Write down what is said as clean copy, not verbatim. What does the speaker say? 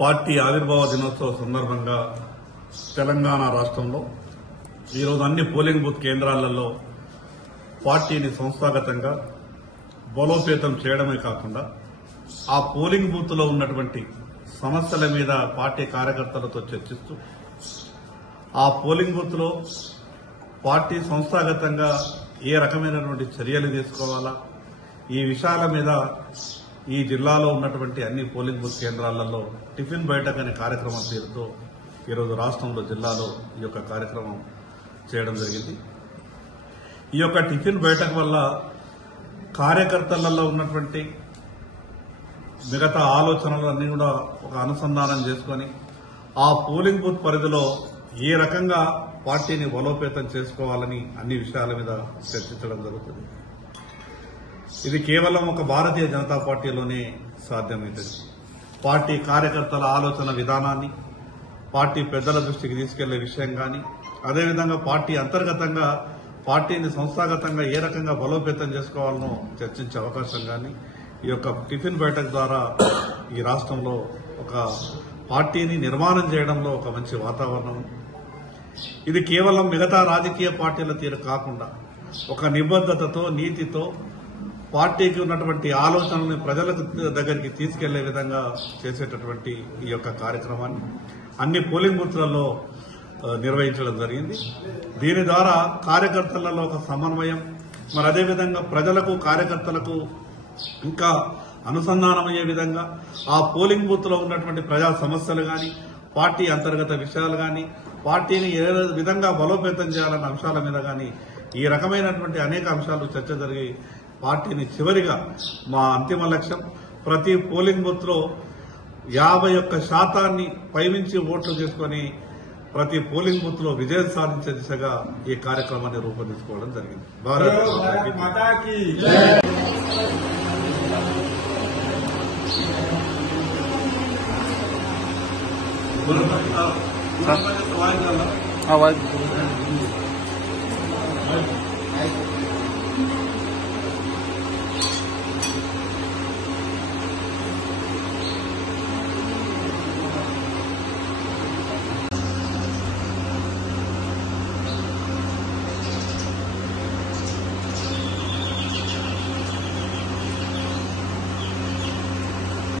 Party ఆవిర్భావ దినోత్సవ సందర్భంగా తెలంగాణ రాష్ట్రంలో ఈరోజు అన్ని పోలింగ్ బూత్ కేంద్రాలలో పార్టీని సంస్థాగతంగా బలోపేతం చేయడమే కాకుండా ఆ పోలింగ్ బూత్ లో ఉన్నటువంటి సమస్యల మీద పార్టీ కార్యకర్తలతో చర్చిస్తూ ఆ పోలింగ్ బూత్ లో పార్టీ సంస్థాగతంగా ఏ రకమైనటువంటి చర్యలు తీసుకోవాలా ఈ విషయాల మీద ఈ జిల్లాలో ఉన్నటువంటి అన్ని పోలింగ్ బూత్ కేంద్రాలలో టిఫిన్ బైఠక్ అనే కార్యక్రమం పేరుతో ఈరోజు రాష్ట్రంలో జిల్లాలో ఈ యొక్క కార్యక్రమం చేయడం జరిగింది. ఈ యొక్క టిఫిన్ బైఠక్ వల్ల కార్యకర్తలలో ఉన్నటువంటి మిగతా ఆలోచనలన్నీ కూడా ఒక అనుసంధానం చేసుకుని ఆ పోలింగ్ బూత్ పరిధిలో ఏ రకంగా పార్టీని బలోపేతం చేసుకోవాలని అన్ని విషయాల మీద చర్చించడం జరుగుతుంది. ఇది కేవలం ఒక భారతీయ జనతా పార్టీలోనే సాధ్యమవుతుంది. పార్టీ కార్యకర్తల ఆలోచన విధానాన్ని పార్టీ పెద్దల దృష్టికి తీసుకెళ్లే విషయం కానీ, అదేవిధంగా పార్టీ అంతర్గతంగా పార్టీని సంస్థాగతంగా ఏ రకంగా బలోపేతం చేసుకోవాలనో చర్చించే అవకాశం కానీ ఈ యొక్క టిఫిన్ బైఠక్ ద్వారా ఈ రాష్ట్రంలో ఒక పార్టీని నిర్మాణం చేయడంలో ఒక మంచి వాతావరణం. ఇది కేవలం మిగతా రాజకీయ పార్టీల తీరు కాకుండా ఒక నిబద్దతతో నీతితో పార్టీకి ఉన్నటువంటి ఆలోచనల్ని ప్రజలకు దగ్గరికి తీసుకెళ్లే విధంగా చేసేటటువంటి ఈ యొక్క కార్యక్రమాన్ని అన్ని పోలింగ్ బూత్లలో నిర్వహించడం జరిగింది. దీని ద్వారా కార్యకర్తలలో ఒక సమన్వయం, మరి అదేవిధంగా ప్రజలకు కార్యకర్తలకు ఇంకా అనుసంధానమయ్యే విధంగా ఆ పోలింగ్ బూత్ లో ఉన్నటువంటి ప్రజా సమస్యలు గాని, పార్టీ అంతర్గత విషయాలు గాని, పార్టీని ఏ విధంగా బలోపేతం చేయాలన్న అంశాల మీద గాని ఈ రకమైనటువంటి అనేక అంశాలు చర్చ జరిగి పార్టీని చివరిగా మా అంతిమ లక్ష్యం ప్రతి పోలింగ్ బూత్ లో 51% పైమించి ఓట్లు చేసుకుని ప్రతి పోలింగ్ బూత్ లో విజయం సాధించే దిశగా ఈ కార్యక్రమాన్ని రూపొందించుకోవడం జరిగింది. భారత్ మాతాకి జై.